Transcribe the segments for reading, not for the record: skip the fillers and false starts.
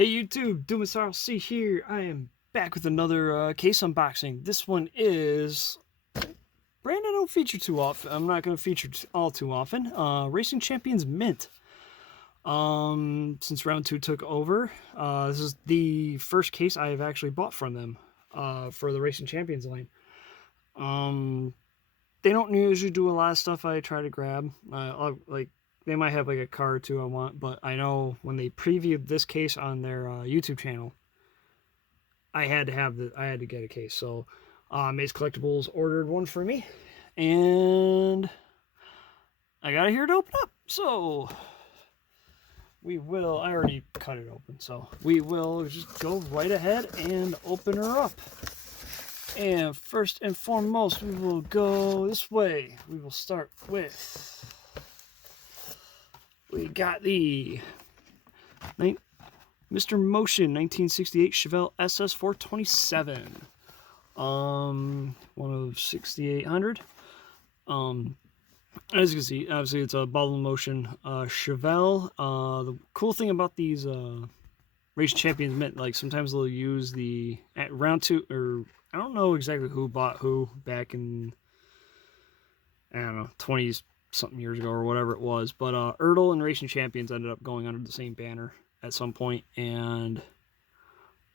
Hey YouTube, DoomSRC here. I am back with another case unboxing. This one is brand I don't feature too often. I'm not going to feature all too often. Racing Champions Mint. Since round 2 took over, this is the first case I have actually bought from them for the Racing Champions line. They don't usually do a lot of stuff I try to grab. They might have like a car or two I want, but I know when they previewed this case on their YouTube channel, I had to get a case. So Maze Collectibles ordered one for me, and I got it here to open up. So I already cut it open, so we will just go right ahead and open her up. And first and foremost, we will go this way. We will start with, we got the Mr. Motion 1968 Chevelle SS 427. One of 6,800. As you can see, obviously it's a bottle motion Chevelle. The cool thing about these Race Champions Mint, like sometimes they'll use at round 2, or I don't know exactly who bought who back in, I don't know, 20s something years ago or whatever it was, but Ertl and Racing Champions ended up going under the same banner at some point, and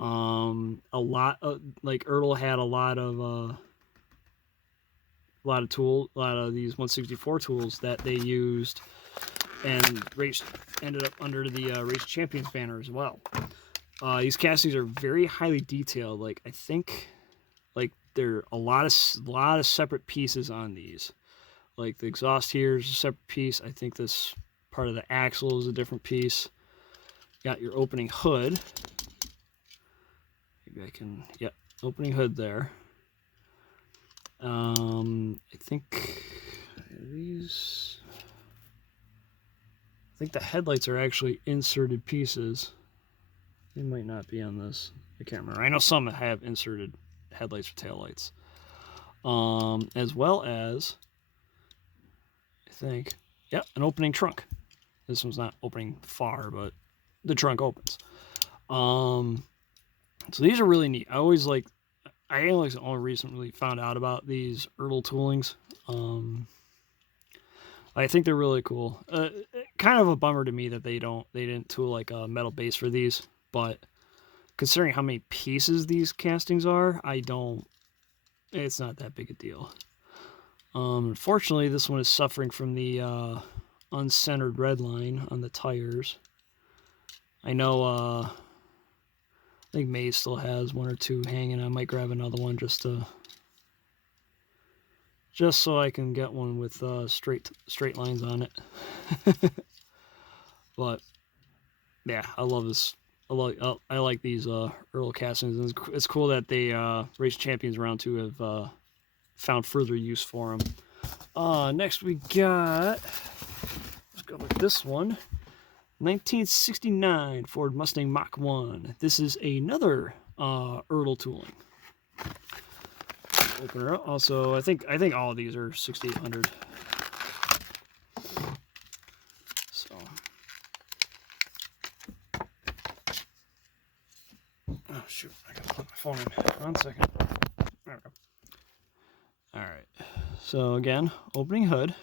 a lot of, like, Ertl had a lot of these 164 tools that they used, and ended up under the Race Champions banner as well. These castings are very highly detailed. Like, I think, like, there are a lot of separate pieces on these. Like, the exhaust here is a separate piece. I think this part of the axle is a different piece. Got your opening hood. Maybe I can, yeah, opening hood there. I think the headlights are actually inserted pieces. They might not be on this. I can't remember. I know some have inserted headlights or taillights. As well as, I think, yeah, an opening trunk. This one's not opening far, but the trunk opens. So these are really neat. I only recently found out about these Ertl toolings. I think they're really cool. Kind of a bummer to me that they didn't tool like a metal base for these, but considering how many pieces these castings are, it's not that big a deal. Unfortunately, this one is suffering from the uncentered red line on the tires. I know, I think Maze still has one or two hanging. I might grab another one just so I can get one with straight lines on it. But yeah, I love this. I like these Ertl castings. And it's cool that they Race Champions round 2 have found further use for them. Next we got, let's go with this one. 1969 Ford Mustang Mach 1. This is another Ertl tooling. Open her up. Also, I think all of these are 6,800. So, oh shoot, I gotta put my phone in. 1 second. There we go. All right. So again, opening hood.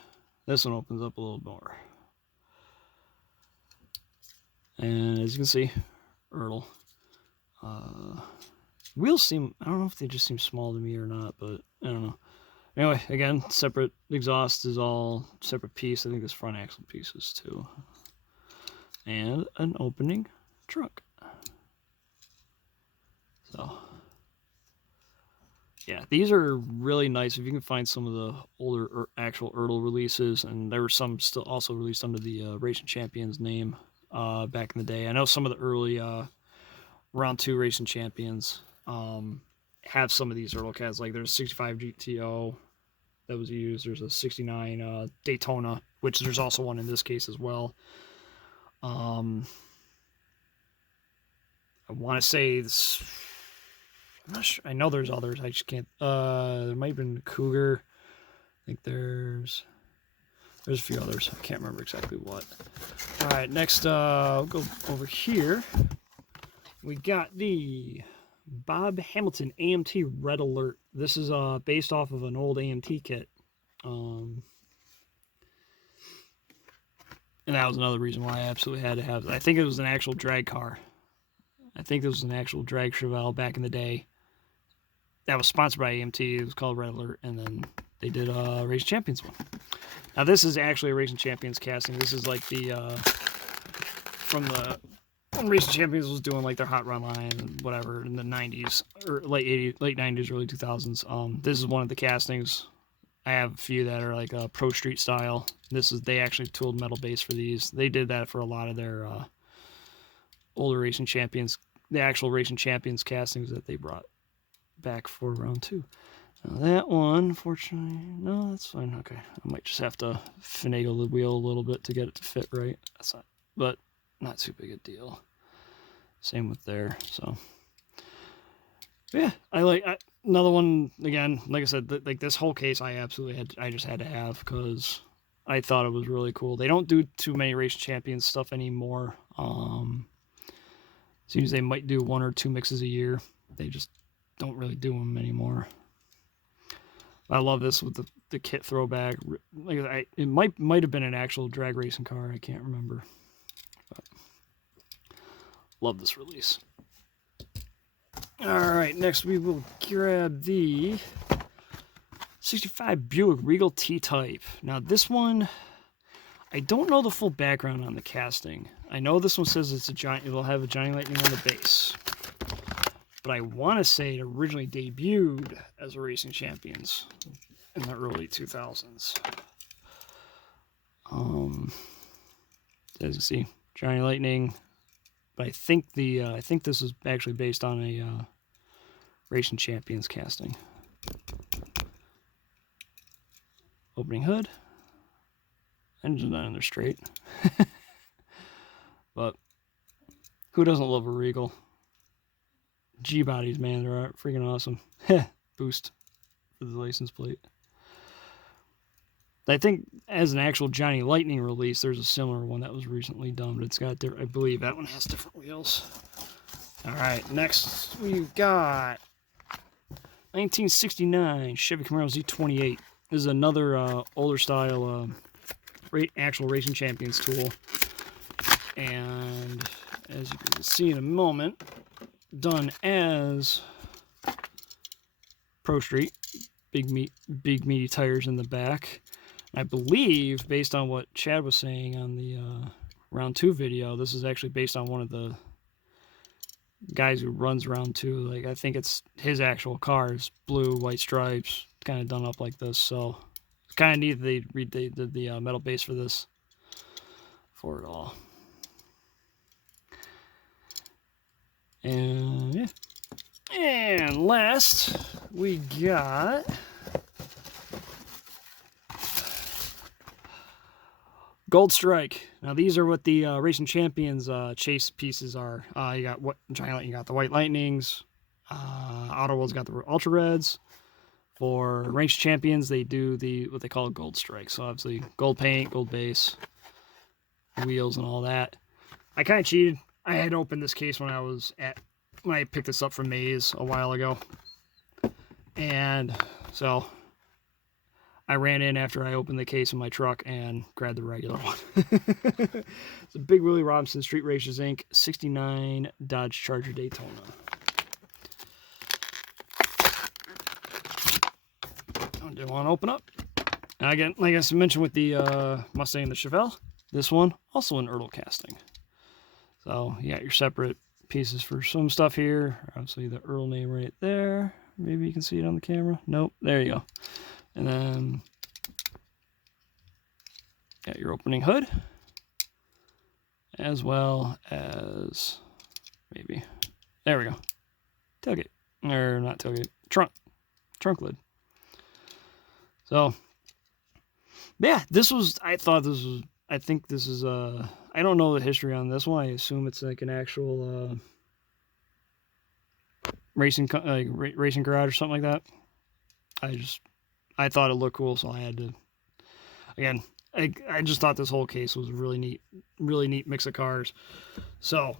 This one opens up a little more. And as you can see, Ertl. Wheels seem, I don't know if they just seem small to me or not, but I don't know. Anyway, again, separate exhaust is all separate piece. I think this front axle pieces too. And an opening trunk. So, yeah, these are really nice. If you can find some of the older actual Ertl releases, and there were some still also released under the Racing Champions name back in the day. I know some of the early round 2 Racing Champions have some of these Ertl cats. Like there's a 65 GTO that was used. There's a 69 Daytona, which there's also one in this case as well. I want to say this. I'm not sure. I know there's others. I just can't. There might have been Cougar. I think there's a few others. I can't remember exactly what. All right, next we'll go over here. we got the Bob Hamilton AMT Red Alert. This is based off of an old AMT kit. And that was another reason why I absolutely had to have it. I think it was an actual drag car. I think this was an actual drag Chevelle back in the day. That was sponsored by AMT. It was called Red Alert, and then they did a Racing Champions one. Now this is actually a Racing Champions casting. This is like the from the when Racing Champions was doing like their hot run line and whatever in the 90s or late 90s, early 2000s. This is one of the castings. I have a few that are like a Pro Street style. They actually tooled metal base for these. They did that for a lot of their older Racing Champions, the actual Racing Champions castings that they brought back for round 2. Now that one, unfortunately, no, that's fine. Okay, I might just have to finagle the wheel a little bit to get it to fit right. That's not, but not too big a deal. Same with there. So yeah, another one again. Like I said, like this whole case, I just had to have because I thought it was really cool. They don't do too many Racing Champions stuff anymore. Seems they might do 1 or 2 mixes a year. They just don't really do them anymore. I love this with the kit throwback. Like it might have been an actual drag racing car. I can't remember. But love this release. All right, next we will grab the 65 Buick Regal TType. Now this one, I don't know the full background on the casting. I know this one says it's a giant. It will have a Johnny Lightning on the base. But I want to say it originally debuted as a Racing Champions in the early 2000s. As you can see, Johnny Lightning. But I think this is actually based on a Racing Champions casting. Opening hood. Engine's not in there straight. But who doesn't love a Regal? G-bodies, man, they're freaking awesome. Boost for the license plate. I think as an actual Johnny Lightning release, there's a similar one that was recently done, but it's got different. I believe that one has different wheels. All right, next we've got 1969 Chevy Camaro Z28. This is another older style actual Racing Champions tool, and as you can see in a moment, done as Pro Street, big meaty tires in the back. I believe, based on what Chad was saying on the round 2 video, this is actually based on one of the guys who runs round 2. Like, I think it's his actual cars, blue, white stripes, kind of done up like this. So it's kind of neat that they did the metal base for this, for it all. And yeah. And last, we got Gold Strike. Now these are what the Racing Champions chase pieces are. You got you got the White Lightnings. Autoworld's got the Ultra Reds. For Racing Champions, they do what they call a Gold Strike. So obviously gold paint, gold base, wheels, and all that. I kind of cheated. I had opened this case when I picked this up from Maze a while ago, and so I ran in after I opened the case in my truck and grabbed the regular one. It's a Big Willie Robinson Street Racers Inc. 69 Dodge Charger Daytona. I didn't want to open up. And again, like I mentioned with the Mustang and the Chevelle, this one also an Ertl casting. So you got your separate pieces for some stuff here. Obviously the Ertl name right there. Maybe you can see it on the camera. Nope, there you go. And then got your opening hood, as well as maybe, there we go, tailgate, or not tailgate, trunk lid. So yeah, I think this is I don't know the history on this one. I assume it's like an actual racing garage or something like that. I thought it looked cool, so I had to. Again, I just thought this whole case was a really neat mix of cars. So,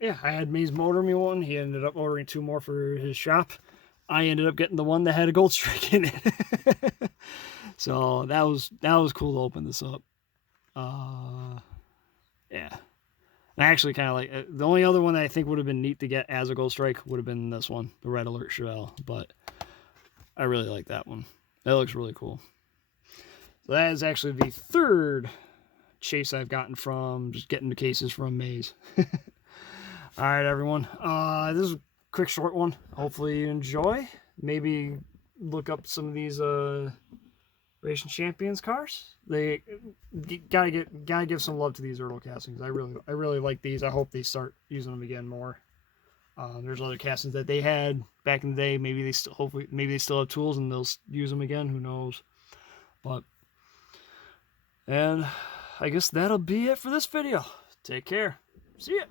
yeah, I had Maze motor me one. He ended up ordering 2 more for his shop. I ended up getting the one that had a gold streak in it. So that was cool to open this up. Yeah. I actually kind of like the only other one that I think would have been neat to get as a gold strike would have been this one, the Red Alert Chevelle. But I really like that one. That looks really cool. So that is actually the 3rd chase I've gotten from just getting the cases from Maze. All right, everyone. This is a quick, short one. Hopefully you enjoy. Maybe look up some of these Racing Champions cars. They gotta give some love to these Ertl castings. I really like these. I hope they start using them again more. There's other castings that they had back in the day. Maybe they still have tools and they'll use them again. Who knows? And I guess that'll be it for this video. Take care. See ya.